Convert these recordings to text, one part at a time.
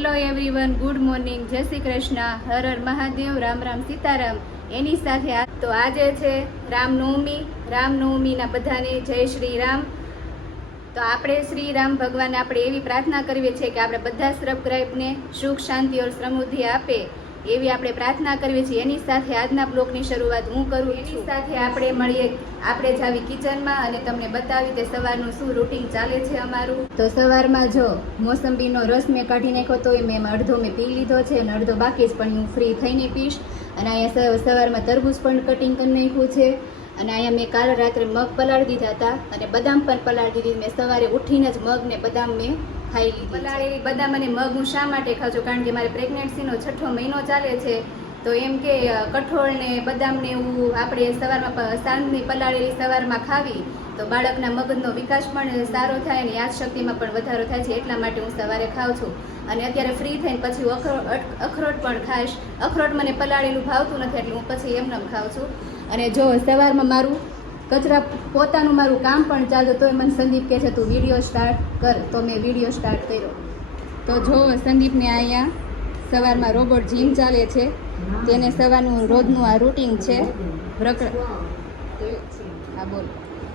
Hello everyone, good morning. જય શ્રી કૃષ્ણ. હર હર મહાદેવ. રામ રામ સીતારામ. એની સાથે તો આજે છે રામનવમી. રામનવમીના બધાને જય શ્રી રામ. તો આપણે શ્રી રામ ભગવાન આપણે એવી પ્રાર્થના કરીએ છીએ કે આપણે બધા સબસ્ક્રાઇબને સુખ, શાંતિ ઓર સમૃદ્ધિ આપે. એવી આપણે પ્રાર્થના કરવી છીએ એની સાથે આજના બ્લોગની શરૂઆત હું કરું એની સાથે આપણે મળીએ આપણે જાવી કિચનમાં અને તમને બતાવી તે સવારનું શું રૂટીન ચાલે છે અમારું. તો સવારમાં જો મોસંબીનો રસ મેં કાઢી નાખ્યો તો એ મેં અડધો મેં પી લીધો છે અને અડધો બાકી જ પણ હું ફ્રી થઈને પીશ. અને અહીંયા સવારમાં તરબૂચ પણ કટિંગ કરી નાખ્યું છે. અને અહીંયા મેં કાલે રાત્રે મગ પલાળી દીધા હતા. અને બદામ પણ પલાળી દીધી. મેં સવારે ઉઠીને જ મગ ને બદામ મેં ખાઈ લીધી પલાળેલી બદામ અને મગ હું શા માટે ખાઉં છું? કારણ કે મારે પ્રેગ્નન્સીનો છઠ્ઠો મહિનો ચાલે છે, તો એમ કે કઠોળ ને બદામ ને એવું આપણે સવારમાં સાંજની પલાળેલી સવારમાં ખાવી, તો બાળકના મગજનો વિકાસ પણ સારો થાય અને યાદશક્તિમાં પણ વધારો થાય છે, એટલા માટે હું સવારે ખાઉં છું. અને અત્યારે ફ્રી થઈને પછી હું અખરોટ પણ ખાઈશ. અખરોટ મને પલાળેલું ભાવતું નથી, એટલે હું પછી એમને એમ ખાઉં છું. અને જો સવારમાં મારું કચરા પોતાનું મારું કામ પણ ચાલતું તોય મને સંદીપ કહે છે, તું વીડિયો સ્ટાર્ટ કર. તો મેં વીડિયો સ્ટાર્ટ કર્યો. તો જો સંદીપને અહીંયા સવારમાં રોબોટ જીમ ચાલે છે, તેને સવારનું રોજનું આ રૂટીન છે. હા, બોલ.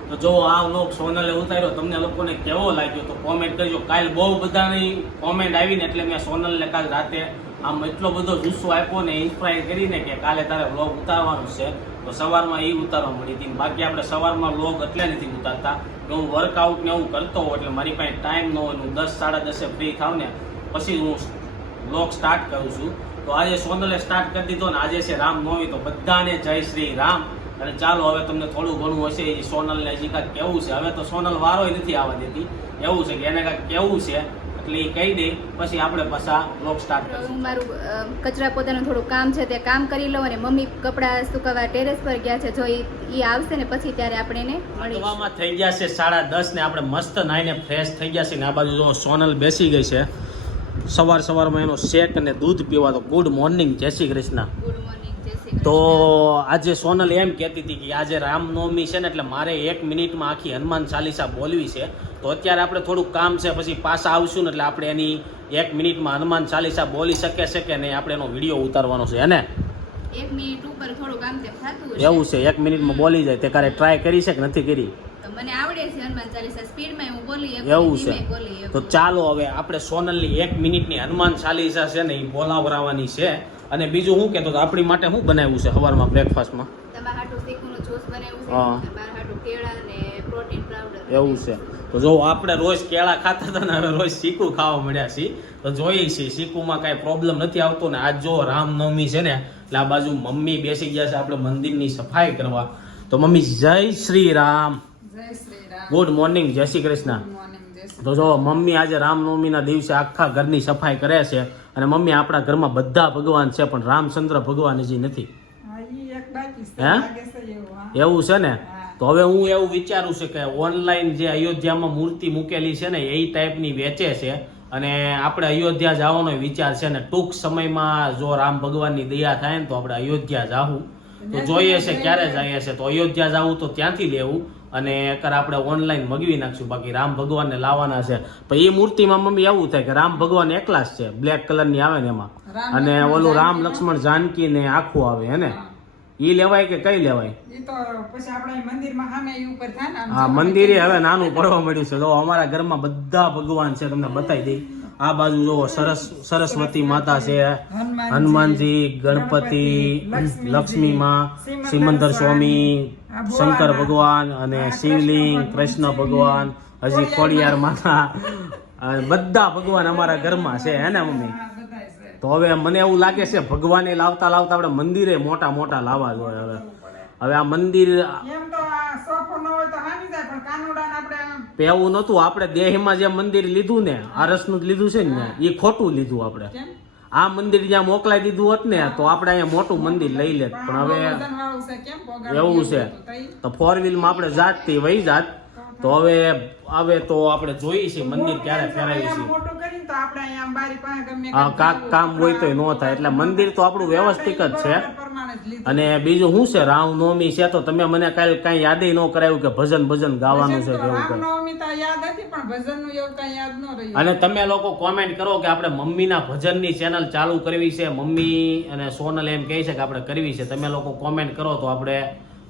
તો જો આ વ્લોગ સોનલે ઉતાર્યો, તમને લોકોને કેવો લાગ્યો, તો કોમેન્ટ કરજો. કાલ બહુ બધાની કોમેન્ટ આવીને, એટલે મેં સોનલને કાલ રાતે આમ એટલો બધો જુસ્સો આપ્યો ને ઇન્સ્પાયર કરીને કે કાલે તારે વ્લોગ ઉતારવાનું છે. તો સવારમાં એ ઉતારવા મળી હતી. બાકી આપણે સવારમાં લોગ એટલે નથી ઉતારતા. કે હું વર્કઆઉટ ને એવું કરતો હોઉં એટલે મારી પાસે ટાઈમ ન હોય હું દસ, સાડા દસે ફ્રી થાવ ને પછી હું લોગ સ્ટાર્ટ કરું છું. તો આજે સોનલે સ્ટાર્ટ કરી દીધો ને આજે છે રામનવમી, તો બધાને જય શ્રી રામ. અને ચાલો હવે તમને થોડું ઘણું હશે એ સોનલને હજી કાંઈક કેવું છે. હવે તો સોનલ વારો નથી આવવા દેતી. એવું છે કે એને કાંઈક કેવું છે. એટલે એ કહી દે પછી આપણે પાછા બ્લોગ સ્ટાર્ટ કરીશું. મારું કચરા પોતાનું થોડું કામ છે તે કામ કરી લઉં અને મમ્મી કપડાં સુકાવવા ટેરેસ પર ગયા છે જો એ આવશે ને પછી ત્યારે આપણે એને મળીશું. થઈ ગયા છે સાડા દસ ને આપણે મસ્ત નાઈને ફ્રેશ થઈ ગયા છે ને આ બાજુ જો સોનલ બેસી ગઈ છે. સવાર સવારમાં એનો શેક અને દૂધ પીવા તો ગુડ મોર્નિંગ જય શ્રી કૃષ્ણ. ગુડ મોર્નિંગ તો આજે સોનલ એમ કહેતી હતી કે આજે રામનવમી છે ને એટલે મારે એક મિનિટમાં આખી હનુમાન ચાલીસા બોલવી છે. તો અત્યારે આપણે થોડુંક કામ છે પછી પાછા આવશું ને એટલે આપણે એની એક મિનિટમાં હનુમાન ચાલીસા બોલી શકે છે કે નહીં આપણે એનો વીડિયો ઉતારવાનો છે હે ને? એક મિનિટ ઉપર થોડું કામ તેમ થતું એવું છે એક મિનિટમાં બોલી જાય. તે કારે ટ્રાય કરી છે કે નથી કરી? મને આવડે છે હનુમાન ચાલીસા. સ્પીડમાં હું બોલી એવું છે. તો ચાલો હવે આપણે સોનલની એક મિનિટની હનુમાન ચાલીસા છે ને એ બોલાવરાવાની છે. અને બીજું શું કહેતો હતો આપણી માટે શું બનાવ્યું છે સવારમાં બ્રેકફાસ્ટમાં તમારા હાટુ શીખુનું જ્યુસ બનાવ્યું છે? હા. અને મારા હાટુ કેળા અને પ્રોટીન પાવડર એવું છે. તો જો આપણે રોજ કેળા ખાતા હતા ને હવે રોજ શીકું ખાવા મળ્યા છીએ. તો જોઈએ છીએ શીકુમાં કાંઈ પ્રોબ્લેમ નથી આવતો ને આજ જો રામનવમી છે ને એટલે આ બાજુ મમ્મી બેસી ગયા છે આપણે મંદિરની સફાઈ કરવા. તો મમ્મી જય શ્રી રામ. જય શ્રી રામ. ગુડ મોર્નિંગ જય શ્રી કૃષ્ણ. તો જો મમ્મી આજે રામનવમીના દિવસે આખા ઘરની સફાઈ કરે છે. અને મમ્મી આપણા ઘરમાં બધા ભગવાન છે પણ રામચંદ્ર ભગવાન હજી નથી. હે? એવું છે ને? તો હવે હું એવું વિચારું છું કે ઓનલાઈન જે અયોધ્યામાં મૂર્તિ મૂકેલી છે ને એ ટાઈપની વેચે છે. અને આપણે અયોધ્યા જવાનો વિચાર છે ને ટૂંક સમયમાં જો રામ ભગવાનની દયા થાય ને તો આપણે અયોધ્યા જાવું તો જોઈએ છે ક્યારે જઈએ છે? તો અયોધ્યા જાવું તો ત્યાંથી લેવું. અને એકર આપણે ઓનલાઈન મગવી નાખશું. બાકી રામ ભગવાનને લાવવાના છે. પણ એ મૂર્તિમાં મમ્મી એવું થાય કે રામ ભગવાન એકલા જ છે. બ્લેક કલરની આવે ને એમાં. અને ઓલું રામ લક્ષ્મણ જાનકી ને આખું આવે હે ને? ઈ લેવાય કે કઈ લેવાય? ઈ તો પછી આપણે મંદિરમાં સામે ઈ ઉપર થાય ને હા મંદિરે હવે નાનું પડવા મળ્યું છે. તો અમારા ઘરમાં બધા ભગવાન છે તમને બતાવી દઈ. આ બાજુ જો સરસ સરસ્વતી માતા છે હનુમાનજી, ગણપતિ લક્ષ્મી માં સિમંદર સ્વામી શંકર ભગવાન અને શિવલિંગ કૃષ્ણ ભગવાન, હજી ખોડિયાર માતા. બધા ભગવાન અમારા ઘરમાં છે હે ને મમ્મી? તો હવે મને એવું લાગે છે ભગવાને લાવતા લાવતા આપણે મંદિરે મોટા મોટા લાવવા જોઈએ હવે. હવે આ મંદિર એમ તો આ સોફો ન હોય એવું નતું આપણે દેહમાં જે મંદિર લીધું ને આરસનું લીધું છે ને એ ખોટું લીધું આપણે. આ મંદિર જ્યાં મોકલાઈ દીધું હોત ને તો આપણે અહીંયા મોટું મંદિર લઈ લેત. પણ હવે એવું છે. તો ફોર તો ફોર વ્હીલમાં આપણે જાતથી વહી જાત. તો હવે હવે તો આપણે જોઈએ છીએ મંદિર ક્યારે ફેરાવી ગમે હા કાક કામ હોય તો ન થાય. એટલે મંદિર તો આપણું વ્યવસ્થિત જ છે. અને બીજું શું છે? રામ નવમી છે તો તમે મને કાલ કાંઈ યાદે ન કરાયું કે ભજન ભજન ગાવાનું છે કે એવું અને તમે લોકો કોમેન્ટ કરો કે આપણે મમ્મીના ભજનની ચેનલ ચાલુ કરવી છે મમ્મી અને સોનલ એમ કહે છે કે આપણે કરવી છે. તમે લોકો કોમેન્ટ કરો તો આપણે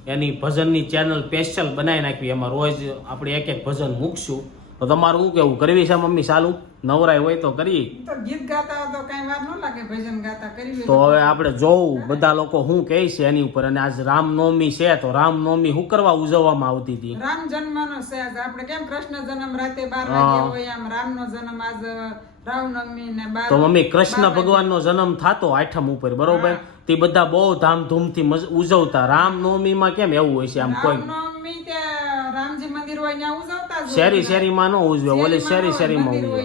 એની ભજનની ચેનલ સ્પેશિયલ બનાવી નાખવી. એમાં રોજ આપણે એક એક ભજન મૂકશું. તો તમારું શું કેવું કરવી છે મમ્મી સાલું નવરાય હોય તો કરી ગીત ગાતા તો કઈ વાર ન લાગે ભજન ગાતા કરી તો હવે આપણે જોવું. બધા લોકો શું કહે છે એની ઉપર? અને આજ રામનવમી છે તો રામનવમી શું કરવા ઉજવવામાં આવતી હતી? રામ જન્મનો છે આપણે કેમ કૃષ્ણ જન્મ રાતે બાર હા. વાગે હોય આમ? રામનો જન્મ આજ રામનવમી ને તો મમ્મી કૃષ્ણ ભગવાનનો જન્મ થાતો આઠમ ઉપર બરોબર? તે બધા બહુ ધામધૂમથી ઉજવતા. રામનવમીમાં કેમ એવું હોય છે આમ કોઈ? રામજી મંદિર હોય ત્યાં ઉજવતા શેરી શેરીમાં ન ઉજવે ઓલી શેરી શેરીમાં ઉજવે.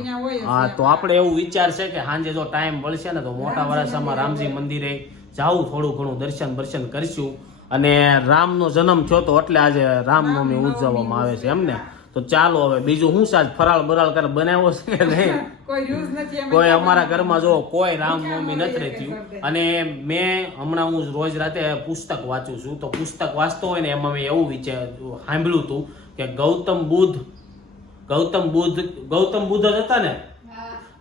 હા તો આપણે એવું વિચાર છે કે સાંજે જો ટાઈમ મળશે ને તો મોટા વરાસામાં રામજી મંદિરે જાવું થોડું ઘણું દર્શન દર્શન કરીશું. અને રામનો જન્મ થયો તો એટલે આજે રામનવમી ઉજવવામાં આવે છે એમ ને? તો ચાલો હવે બીજું શું સાજ ફરાળ બરાળ કરે બનાવ્યો છે કે નહીં? કોઈ યુઝ નથી કોઈ અમારા ઘરમાં જો કોઈ રામનવમી નથી રહેતી. અને મેં હમણાં હું રોજ રાતે પુસ્તક વાંચું છું તો પુસ્તક વાંચતો હોય ને એમાં મેં એવું વિચાર સાંભળ્યું હતું કે ગૌતમ બુદ્ધ ગૌતમ બુદ્ધ ગૌતમ બુદ્ધ જ હતા ને?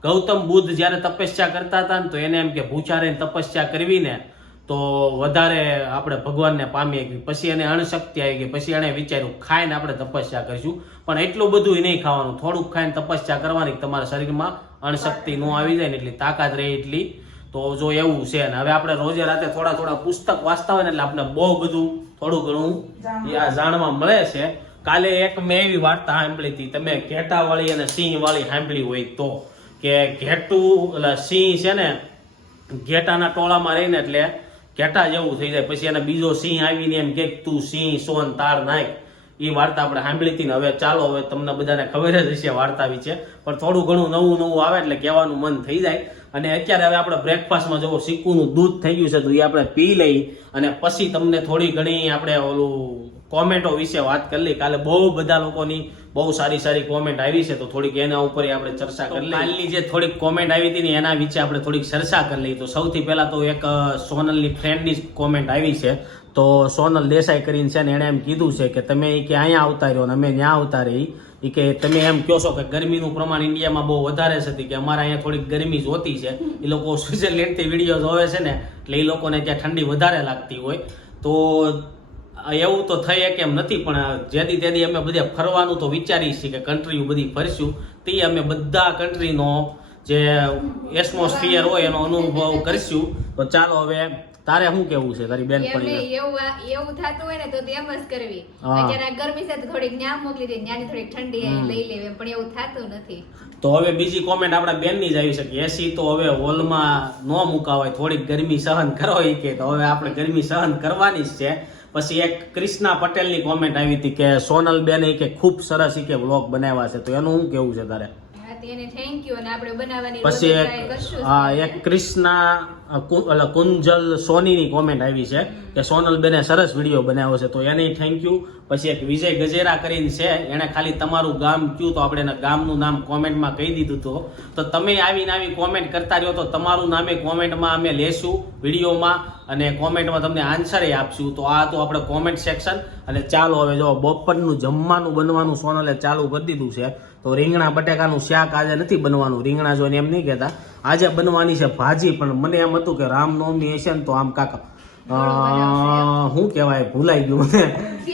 ગૌતમ બુદ્ધ જ્યારે તપસ્યા કરતા હતા ને તો એને એમ કે ભૂચા તપસ્યા કરવી ને તો વધારે આપણે ભગવાનને પામીએ કે પછી એને અણશક્તિ આવી ગઈ. પછી એણે વિચાર્યું, ખાઈને આપણે તપસ્યા કરીશું. પણ એટલું બધું નહીં ખાવાનું. થોડુંક ખાઈને તપસ્યા કરવાની તમારા શરીરમાં અણશક્તિ ન આવી જાય ને એટલી તાકાત રહે એટલી. તો જો એવું છે ને, હવે આપણે રોજે રાતે થોડા થોડા પુસ્તક વાંચતા હોય ને એટલે આપણે બહુ બધું, થોડું ઘણું આ જાણવા મળે છે. કાલે એક મેં એવી વાર્તા સાંભળી હતી. તમે ઘેટાવાળી અને સિંહ વાળી સાંભળી હોય તો. કે ઘેટું એટલે સિંહ છે ને, ઘેટાના ટોળામાં રહીને એટલે ઘેટા જેવું થઈ જાય. પછી એને બીજો સિંહ આવીને એમ કે તું સિંહ, સોન તાળ નાખ એ વાર્તા આપણે સાંભળી હતી ને હવે ચાલો, હવે તમને બધાને ખબર જ હશે વાર્તા વિશે. પણ થોડું ઘણું નવું નવું આવે એટલે કહેવાનું મન થઈ જાય. અને અત્યારે હવે આપણે બ્રેકફાસ્ટમાં જવો સિક્કુનું દૂધ થઈ ગયું છે તો એ આપણે પી લઈ અને પછી તમને થોડી ઘણી આપણે ઓલું કોમેન્ટો વિશે વાત કરી લઈ કાલે બહુ બધા લોકોની બહુ સારી સારી કોમેન્ટ આવી છે તો થોડીક એના ઉપર આપણે ચર્ચા કરી લઈએ. કાલની જે થોડીક કોમેન્ટ આવી હતી ને એના વિશે આપણે થોડીક ચર્ચા કરી લઈએ. તો સૌથી પહેલા તો એક સોનલની ફ્રેન્ડની કોમેન્ટ આવી છે. તો સોનલ દેસાઈ કરીને છે ને એણે એમ કીધું છે કે તમે એ કે અહીંયા આવતા રહ્યો અને અમે ત્યાં આવતા રહી. ઈ કે તમે એમ કહો છો કે ગરમીનું પ્રમાણ ઇન્ડિયામાં બહુ વધારે છે કે અમારા અહીંયા થોડીક ગરમી જોતી છે. એ લોકો સ્વિટરલેન્ડથી વીડિયો જોવે છે ને, એટલે એ લોકોને ત્યાં ઠંડી વધારે લાગતી હોય. તો એવું તો થઈ કે એમ નથી, પણ જેથી તેથી અમે બધે ફરવાનું તો વિચારીએ છીએ કે કન્ટ્રીઓ બધી ફરશું. તે અમે બધા કન્ટ્રીનો જે એટમોસ્ફિયર હોય એનો અનુભવ કરીશું. તો ચાલો હવે તારે શું કેવું છે? તારી બેન પડી એવું એવું થતું હોય ને તો તેમ જ કરવી. અત્યારે ગરમી છે તો થોડીક ન્યા મોકલી દે ન્યાની થોડીક ઠંડી. લઈ લેવે પણ એવું થતું નથી. તો હવે બીજી કોમેન્ટ આપણા બેનની જ આવી શકે એસી તો હવે હોલમાં ન મુકાવાય થોડીક ગરમી સહન કરો એ કે. તો હવે આપણે ગરમી સહન કરવાની જ છે. પછી એક ક્રિષ્ના પટેલની કોમેન્ટ આવી હતી કે સોનલ બેન એ કે ખૂબ સરસ એ કે વ્લોગ બનાવ્યા છે. તો એનું શું કેવું છે તારે? હા, એને થેન્ક યુ અને આપણે બનાવવાની પછી એક એક ક્રિષ્ના એટલે કુંજલ સોનીની કોમેન્ટ આવી છે કે સોનલ બેને સરસ વીડિયો બનાવ્યો છે. તો એને થેન્ક યુ પછી એક વિજય ગજેરા કરીને છે એણે ખાલી તમારું ગામ કયું તો આપણે એના ગામનું નામ કોમેન્ટમાં કહી દીધું તો. તો તમે આવીને આવી કોમેન્ટ કરતા રહ્યો તો તમારું નામે કોમેન્ટમાં અમે લેશું વિડીયોમાં અને કોમેન્ટમાં તમને આન્સર આપશું. તો આ તો આપણે કોમેન્ટ સેક્શન અને ચાલો હવે જો બપોરનું જમવાનું બનવાનું સોનલે ચાલુ કરી દીધું છે. તો રીંગણા બટેકાનું શાક આજે નથી બનવાનું. રીંગણા જોઈને એમ નહીં કહેતા. આજે બનવાની છે ભાજી, પણ મને એમ હતું કે રામનવમી હશે ને તો આમ કાકા શું કહેવાય, ભૂલાઈ ગયું મને.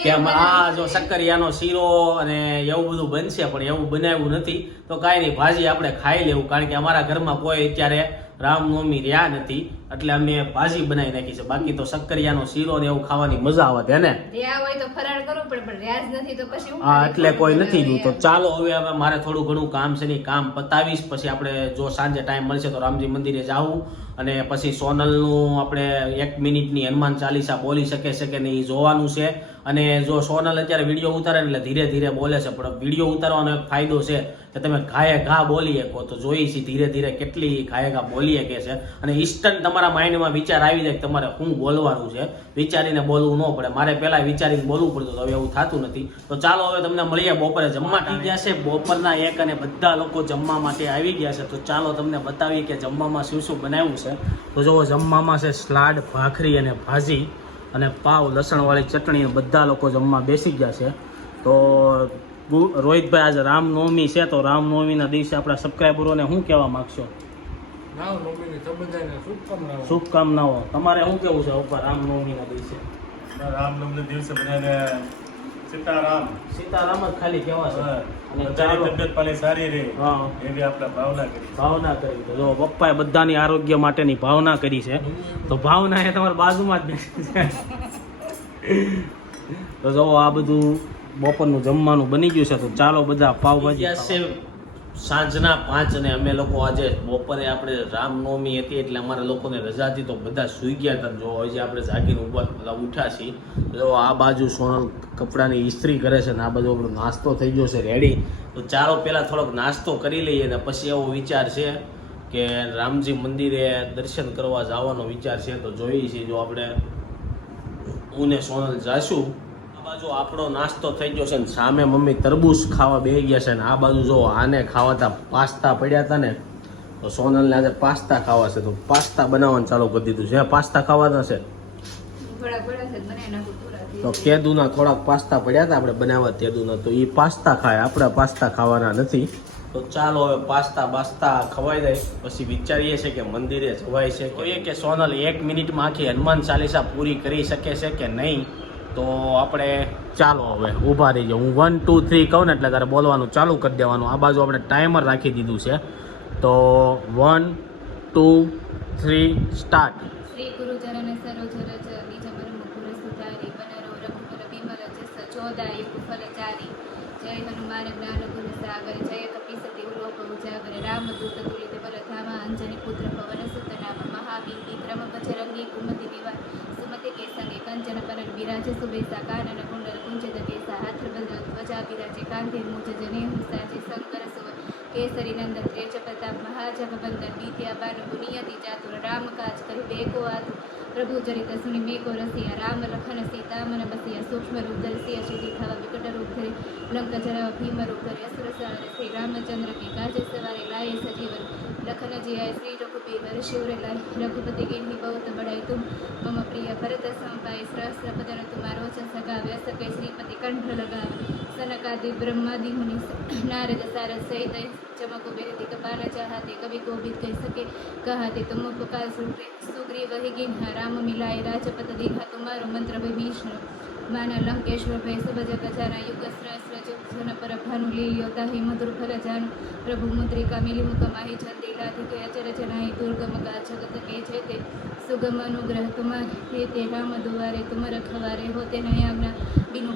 કે આ જો શક્કરિયાનો શીરો અને એવું બધું બનશે, પણ એવું બનાવ્યું નથી. તો કાંઈ નહીં, ભાજી આપણે ખાઈ લેવું. કારણ કે અમારા ઘરમાં કોઈ અત્યારે રામનવમી રહ્યા નથી. એટલે અમે ભાજી બનાવી નાખી છે. બાકી તો શક્કરિયાનો શીરો ને એવું ખાવાની મજા આવે છે ને? હોય તો ફરાળ કરવું પડે પણ રહ્યા નથી તો પછી હા એટલે કોઈ નથી રહ્યું તો ચાલો હવે હવે મારે થોડું ઘણું કામ છે ને કામ પતાવીશ. પછી આપણે જો સાંજે ટાઈમ મળશે તો રામજી મંદિરે જાવું અને પછી સોનલનું આપણે એક મિનિટની હનુમાન ચાલીસા બોલી શકે છે કે નહીં જોવાનું છે. અને જો સોનલ અત્યારે વીડિયો ઉતારે એટલે ધીરે ધીરે બોલે છે પણ વીડિયો ઉતારવાનો એક ફાયદો છે કે તમે ઘાએ ઘા બોલી શકો તો જોઈ છે ધીરે ધીરે કેટલી ઘાએ ઘા બોલી શકે છે. અને ઇન્સ્ટન્ટ તમારા માઇન્ડમાં વિચાર આવી જાય કે તમારે શું બોલવાનું છે. વિચારીને બોલવું ન પડે. મારે પહેલાં વિચારીને બોલવું પડતું હતું, હવે એવું થતું નથી. તો ચાલો હવે તમને મળીએ બપોરે જમવા આવી ગયા છે બપોરના એક અને બધા લોકો જમવા માટે આવી ગયા છે. તો ચાલો તમને બતાવીએ કે જમવામાં શું શું બનાવ્યું છે. તો જુઓ જમવામાં છે સ્લાડ ભાખરી અને ભાજી અને પાવ લસણવાળી ચટણી બધા લોકો જમવા બેસી ગયા છે. તો રોહિતભાઈ આજે રામનવમી છે તો રામનવમીના દિવસે આપણા સબસ્ક્રાઈબરોને શું કહેવા માંગશો? શુભકામનાઓ. શુભકામનાઓ. તમારે શું કેવું છે ઉપર રામનવમીના દિવસે? રામનવમી દિવસે બધાને સીતારામ. સીતારામ જ ખાલી કહેવા છે અને ચાલો. તબિયત પાણી સારી રહે. હા. એવી આપણે ભાવના કરી. ભાવના કરી તો જો પપ્પાએ બધાની આરોગ્ય માટેની ભાવના કરી છે તો ભાવના એ તમારી બાજુમાં જ બેસી છે. તો જો આ બધું બપોરનું જમવાનું બની ગયું છે તો ચાલો બધા પાવભાજી છે સાંજના પાંચ અને અમે લોકો આજે બપોરે આપણે રામનવમી હતી એટલે અમારા લોકોને રજા હતી તો બધા સૂઈ ગયા હતા જો હજી આપણે જાગીને ઊભા ઉઠ્યા છીએ. જો આ બાજુ સોનલ કપડાની ઇસ્ત્રી કરે છે ને આ બાજુ આપણો નાસ્તો થઈ ગયો છે રેડી તો ચાલો પહેલાં થોડોક નાસ્તો કરી લઈએ ને પછી એવો વિચાર છે કે રામજી મંદિરે દર્શન કરવા જવાનો વિચાર છે તો જોઈએ છીએ જો આપણે હું ને સોનલ જાશું. બાજુ આપણો નાસ્તો થઈ ગયો છે ને સામે મમ્મી તરબૂચ ખાવા બેસી ગયા છે ને આ બાજુ જો આને ખાવાતા પાસ્તા પડ્યા હતા ને તો સોનલને આજે પાસ્તા ખાવા છે. તો પાસ્તા બનાવવાનું ચાલુ કરી દીધું છે. પાસ્તા ખાવાના છે? થોડા થોડા છે મને નાખું થોડા તો કેદુના થોડાક પાસ્તા પડ્યા હતા આપણે બનાવવા તેદુના તો એ પાસ્તા ખાય આપણે પાસ્તા ખાવાના નથી. તો ચાલો હવે પાસ્તા બાસ્તા ખવાઈ જાય. પછી વિચારીએ છે કે મંદિરે જવાય છે કે સોનલ એક મિનિટમાં આખી હનુમાન ચાલીસા પૂરી કરી શકે છે કે નહીં? તો આપણે ચાલો હવે, ઊભા રહી જાઓ હું વન ટુ થ્રી કહું ને એટલે તારે બોલવાનું ચાલુ કરી દેવાનું. આ બાજુ આપણે ટાઈમર રાખી દીધું છે. તો વન ટુ થ્રી સ્ટાર્ટ શ્રી ગુરુચરણ સરોજ રજ નિજ મન મુકુર સુધારી, બનરો રઘુકુલ વિમલ જસ ચોદાય કુફલ ચારી. જય હનુમાન જ્ઞાન ગુણ સાગર, જય કપિસતિ ઉલોક ઉજાગર. રામદૂત તુલિત બલ અંજની પુત્ર પવન સુત નામ મહાવીર વિક્રમ બજરંગી કુમતિ નિવાર સુમતિ કે સંગે કંચન પરન વિરાજ સુબેસા કાનન કુંડલ કુંજિત કેસા હાથ બંધ ધ્વજા વિરાજે કાંધે મુજ જને હુસાજે શંકર સુવ કેસરી નંદન તેજ પ્રતાપ મહાજગવંદન વિદ્યા બાન પુનિયતિ ચાતુર રામ કાજ કરી બેકો આતુ પ્રભુ ચરિત સુની મેકો રસિયા રામ લખન સીતા મન બસિયા સૂક્ષ્મ રૂપ દર્શિયા સિદ્ધિ થવા વિકટ રૂપ ધરે લંક જરાવ ભીમ રૂપ ધરે અસુર સાર શ્રી રામચંદ્ર કે કાજે સવારે લાય સજીવન લખન જીઆય શ્રી રઘુબીર શિવર લાય રઘુપતિ કિન્હી બહુત બડાઈ તુમ મમ પ્રિય ભરત સંપાય સહસ્ર બદન તુમારો ચ સગાવે સકે શ્રીપતિ કંઠ લગાવે સનકાદि ब्रह्मादि मुनि नारद सारद सहित चमको बेरति कपाल चाहते कवि को भी कह सके कहते तुम उपकार सुग्री सुग्रीव ही गिन्हा રામ મિલાય રાજપત દેહા તુમારો મંત્ર વિભીષણ માના લંકેશ્વરભાઈ સુભજ ગજાના યુગસ્ત્રાસ્ત્ર જુન પરભાનું લી યોતાહી મધુર ફરજાનું પ્રભુ મુદ્રિકા મિલી મુકમાહી ચંદીલાથી અચરચનાહી દુર્ગમ કા જગત કે છે તે. સુગમ અનુગ્રહ તુમા હે તે રામ દુવારે તુમ રખવારે હો તે નહીં આજ્ઞા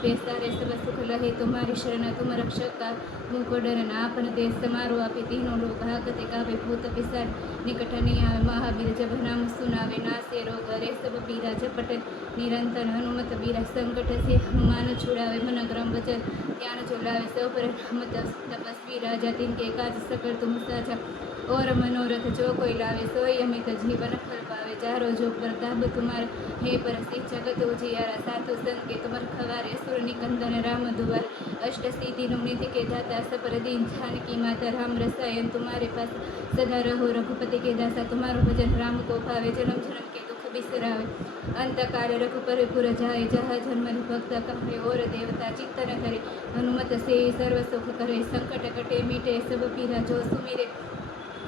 પેસારે સબ સુખ લહે તુમારી શરણ તુમ રક્ષકા. હું કોડર નાપન તે સમારો આપી, તીનો લોક હાકતે કાવે ભૂત પિસાર નિકટની આવે મહાબીર જબ નામ સુનાવે, નાસે રોગ હરે, સબ પીરા જપટ. નિરંતર હનુમત બીરા સંકટ કટસી માનો છોડાવે મનો ગ્રમ વચન, ત્યાંનો છોડાવે સૌ પર તપસ્વી રાજા તિન કે એકાદ સકર તું સાચા. ઓર મનોરથ જો કોઈ લાવે, સોય અમિત જીવન ફળ પાવે. ચારો જો પ્રતાપ તુમાર, હે પર સિંહ જગત ઉજિયારા. સાધુ સંત કે તુમર ખવારે, સુર નિકંદન રામ દુવાર. અષ્ટ સિદ્ધિ નિધિ કે દાતા સપર દિન જાનકી માતા. રામ રસાયન તુમારે પાસ. સદા રહો રઘુપતિ કે દાસા. તુમારું ભજન રામ કો ભાવે. જન્મ જન્મ કે વિસરાવે. અંતકાળ રઘુપર પુરજાય જહ જન્મન ભક્ત કહે ઓર દેવતા ચિત્તન કરે. હનુમત સે સર્વ સુખ કરે. સંકટ કટે મીટે સબ પીરા જો સુમિરે.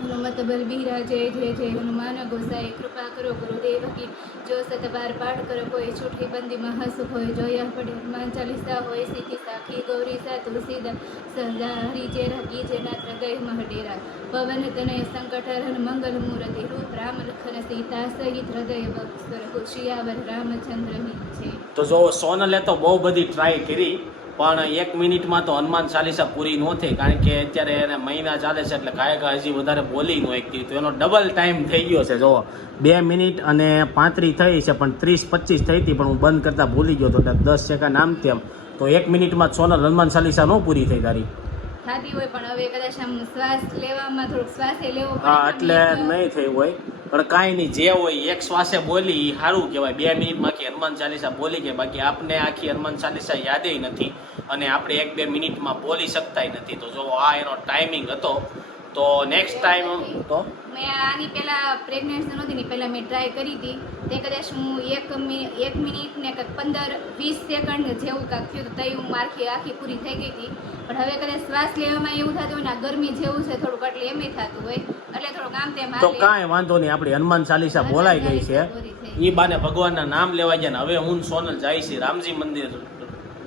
મતબલ વીરા જય જય જય, હનુમાન ગોસાઈ, કૃપા કરો ગુરુદેવ કી. જો સતબાર પાઠ કરો કોઈ છૂટી બંદી મહાસુખ હોય જોયા પડે હનુમાન ચાલીસા હોય સીધી સાખી, ગૌરી સા તુલસીદા સદા હરી જે રાખી જે નાથ મહડેરા. પવન તનય સંકટહરણ મંગલ મૂર્તિ રૂપ રામ લખન સીતા સહિત હૃદય ભક્ત હોશિયાવર રામચંદ્ર છે. તો જો સોનલે તો બહુ બધી ટ્રાય કરી. પણ એક મિનિટમાં તો હનુમાન ચાલીસા પૂરી ન થઈ, કારણ કે અત્યારે એને મહિના ચાલે છે એટલે ગાયક હજી વધારે બોલી ન એકતી તો એનો ડબલ ટાઈમ થઈ ગયો છે. જો, બે મિનિટ અને પાંત્રીસ થઈ છે, પણ ત્રીસ પચીસ થઈ હતી, પણ હું બંધ કરતાં ભૂલી ગયો તો એટલે દસ સેકન્ડ આમ તેમ. તો એક મિનિટમાં સોનલ હનુમાન ચાલીસા ન પૂરી થઈ તારી. થતી હોય પણ હવે કદાચ આમ શ્વાસ લેવામાં થોડુંક શ્વાસે લેવો પડે હા એટલે નહીં થયું હોય. પણ કાંઈ નહીં જે હોય એક શ્વાસે બોલી એ સારું કહેવાય. બે મિનિટમાં આખી હનુમાન ચાલીસા બોલી કે બાકી આપને આખી હનુમાન ચાલીસા યાદે નથી. અને આપણે એક બે મિનિટમાં બોલી શકતાય નથી. તો જો આ એનો ટાઈમિંગ હતો તો નેક્સ્ટ ટાઈમ તો? મેં આની પહેલા પ્રેગ્નન્સી નહોતી ને પહેલાં મેં ટ્રાય કરી હતી. તે કદાચ હું એક મિનિટ એક મિનિટ ને કંઈક પંદર વીસ સેકન્ડ જેવું કાંક થયું હતું તઈ હું મારખી આખી પૂરી થઈ ગઈ હતી. પણ હવે કદાચ શ્વાસ લેવામાં એવું થતું હોય ને ગરમી જેવું છે થોડુંક એટલે એમ થતું હોય. એટલે થોડુંક આમ તેમ તો કાંઈ વાંધો નહીં આપણી હનુમાન ચાલીસા બોલાઈ ગઈ છે. એ બાને ભગવાનના નામ લેવા ગયા ને હવે હું સોનલ જાય છે રામજી મંદિર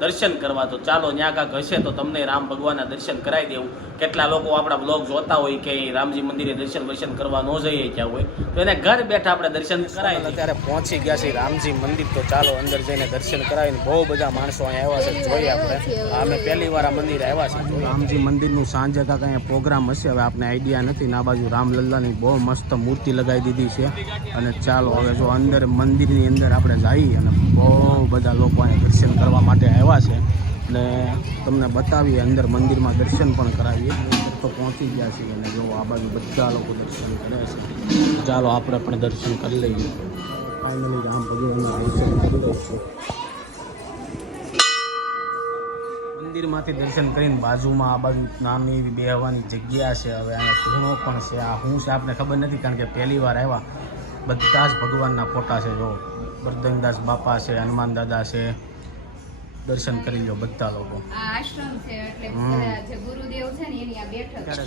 દર્શન કરવા. તો ચાલો ન્યા કાંક હશે તો તમને રામ ભગવાનના દર્શન કરાવી દેવું. કેટલા લોકો આપણા બ્લોગ જોતા હોય કે રામજી મંદિરે દર્શન દર્શન કરવા ન જઈએ ક્યાં હોય તો એને ઘર બેઠા આપણે દર્શન કરાય અત્યારે પહોંચી ગયા છે રામજી મંદિર તો ચાલો અંદર જઈને દર્શન કરાવીને બહુ બધા માણસો અહીંયા આવ્યા છે જોઈએ આપણે. અમે પહેલી વાર આ મંદિર આવ્યા છે રામજી મંદિરનું સાંજે કાંઈ અહીંયા પ્રોગ્રામ હશે હવે આપણે આઈડિયા નથી. ને આ બાજુ રામલલ્લાની બહુ મસ્ત મૂર્તિ લગાવી દીધી છે. અને ચાલો હવે જો અંદર મંદિરની અંદર આપણે જઈએ અને બહુ બધા લોકો અહીંયા દર્શન કરવા માટે આવ્યા છે. એટલે તમને બતાવીએ, અંદર મંદિરમાં દર્શન પણ કરાવીએ. તો પહોંચી ગયા છીએ અને જો આ બાજુ બધા લોકો દર્શન કરે છે. ચાલો આપણે પણ દર્શન કરી લઈએ. ફાઇનલી રામ ભગવાનના દર્શન કરી લઈશું. મંદિરમાંથી દર્શન કરીને બાજુમાં આ બાજુ નામી એવી બેહવાની જગ્યા છે. હવે અહીંયા ધૂણો પણ છે. આ હું છે આપણે ખબર નથી કારણ કે પહેલી વાર આવ્યા. બધા જ ભગવાનના ફોટા છે, જો. બરદંગદાસ બાપા છે, હનુમાન દાદા છે. દર્શન કરી લો બધા લોકો.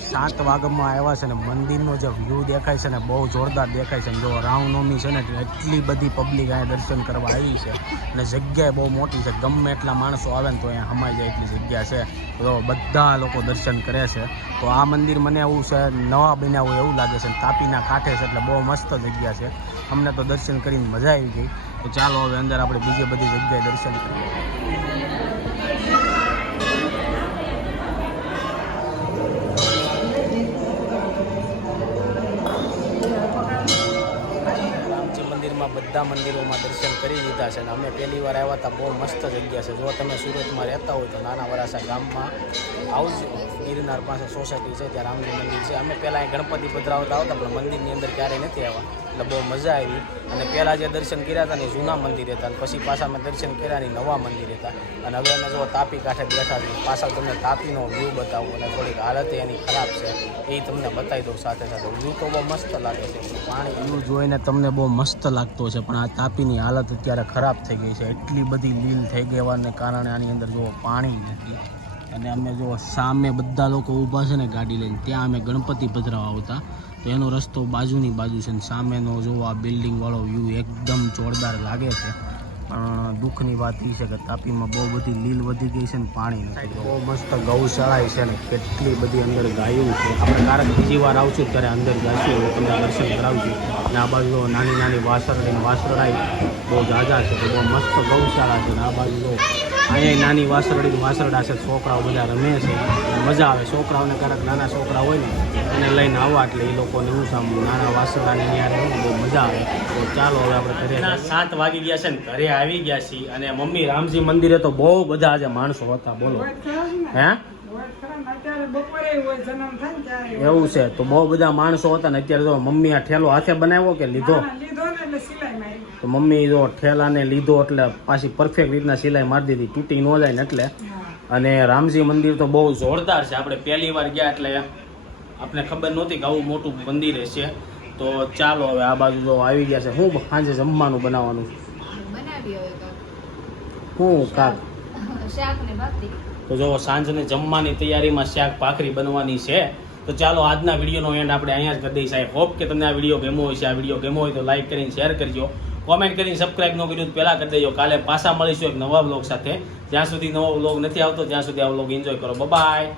સાત વાગમાં આવ્યા છે ને મંદિરનો જે વ્યૂ દેખાય છે ને બહુ જોરદાર દેખાય છે જો રામનવમી છે ને એટલી બધી પબ્લિક અહીંયા દર્શન કરવા આવી છે અને જગ્યાએ બહુ મોટી છે. ગમે એટલા માણસો આવે ને તો અહીંયા હમાઈ જાય એટલી જગ્યા છે. તો બધા લોકો દર્શન કરે છે. તો આ મંદિર મને એવું છે નવા બનાવવું એવું લાગે છે તાપીના કાંઠે છે એટલે બહુ મસ્ત જગ્યા છે. અમને તો દર્શન કરીને મજા આવી ગઈ. તો ચાલો હવે અંદર આપણે બીજી બધી જગ્યાએ દર્શન કરીએ. મંદિરમાં બધા મંદિરોમાં દર્શન કરી લીધા છે અને અમે પહેલી વાર આવ્યા હતા. બહુ મસ્ત જગ્યા છે. જો તમે સુરતમાં રહેતા હોય તો નાના વરાસા ગામમાં આવજો. ગિરનાર પાસે સોસાયટી છે, ત્યાં રામજી મંદિર છે. અમે પહેલાં ગણપતિ પધરાવતા આવતા, પણ મંદિરની અંદર ક્યારેય નથી આવ્યા. એટલે બહુ મજા આવી. અને પહેલાં જે દર્શન કર્યા હતા ને જૂના મંદિર હતા. અને પછી પાછા અમે દર્શન કર્યા ને નવા મંદિર હતા. અને હવે અમે જો તાપી કાંઠે બેઠા છીએ. પાછા તમને તાપીનો વ્યૂ બતાવું અને થોડીક હાલત એની ખરાબ છે. એ તમને બતાવી દઉં સાથે સાથે. વ્યૂ તો બહુ મસ્ત લાગે છે. પાણી વ્યૂ જોઈને તમને બહુ મસ્ત લાગતો છે. પણ આ તાપીની હાલત અત્યારે ખરાબ થઈ ગઈ છે. એટલી બધી લીલ થઈ ગવાને કારણે આની અંદર જો પાણી નથી. અને અમે જો સામે બધા લોકો ઊભા છે ને ગાડી લઈને. ત્યાં અમે ગણપતિ પધરાવા આવતા. એનો રસ્તો બાજુની બાજુ છે ને સામેનો જો આ બિલ્ડિંગવાળો વ્યૂ એકદમ જોરદાર લાગે છે. પણ દુઃખની વાત એ છે કે તાપીમાં બહુ બધી લીલ વધી ગઈ છે ને પાણી નથી. બહુ મસ્ત ગૌશાળા છે ને, કેટલી બધી અંદર ગાયું છે. આપણે કારણ બીજી વાર આવશું ત્યારે અંદર જઈશું તમને દર્શન કરાવશું. અને આ બાજુ નાની નાની વાસરડી વાસરડાઈ બહુ જાજા છે, બહુ મસ્ત ગૌશાળા છે ને આ બાજુ અહીંયા નાની વાસરડી વાસરડા છે છોકરાઓ બધા રમે છે મજા આવે. છોકરાઓને ક્યારેક નાના છોકરા હોય ને એને લઈને આવવા એટલે એ લોકોને હું સાંભળું નાના વાસરડાને ત્યાં રહે બહુ મજા આવે. તો ચાલો હવે આપણે ઘરે સાત વાગી ગયા છે ને ઘરે આવી ગયા છીએ અને મમ્મી રામજી મંદિરે તો બહુ બધા આજે માણસો હતા બોલો. હે? એવું છે તો બહુ બધા માણસો હતા ને અત્યારે તો મમ્મી આ ઠેલો હાથે બનાવ્યો કે લીધો? ના, ના, લીધો ને એટલે સિલાઈ મારી. તો મમ્મી જો ઠેલાને લીધો એટલે પાછી પરફેક્ટ રીતના સિલાઈ મારી દીધી તૂટી ન જાય ને એટલે. અને રામજી મંદિર તો બહુ જોરદાર છે આપણે પહેલી વાર ગયા એટલે આપણે ખબર નહોતી કે આવું મોટું મંદિર છે તો ચાલો હવે આ બાજુ જો આવી ગયા છે હું સાંજે જમવાનું બનાવવાનું? શું હવે કાક? શાક ને ભાખરી. તો જો સાંજને જમવાની તૈયારીમાં શાક ભાખરી બનવાની છે, તો ચાલો આજના વિડીયોનો એન્ડ આપણે અહીંયા જ કરી દઈશ સાહેબ હોપ કે તમને આ વીડિયો ગેમો હોય છે. આ વીડિયો ગમ્યો હોય તો લાઈક કરીને શેર કરજો. કોમેન્ટ કરીને સબસ્ક્રાઈબ ન કર્યું પહેલાં કરી દેજો. કાલે પાછા મળીશું એક નવા બ્લોગ સાથે. જ્યાં સુધી નવો બ્લોગ નથી આવતો, ત્યાં સુધી આ બ્લોગ એન્જોય કરો. બાય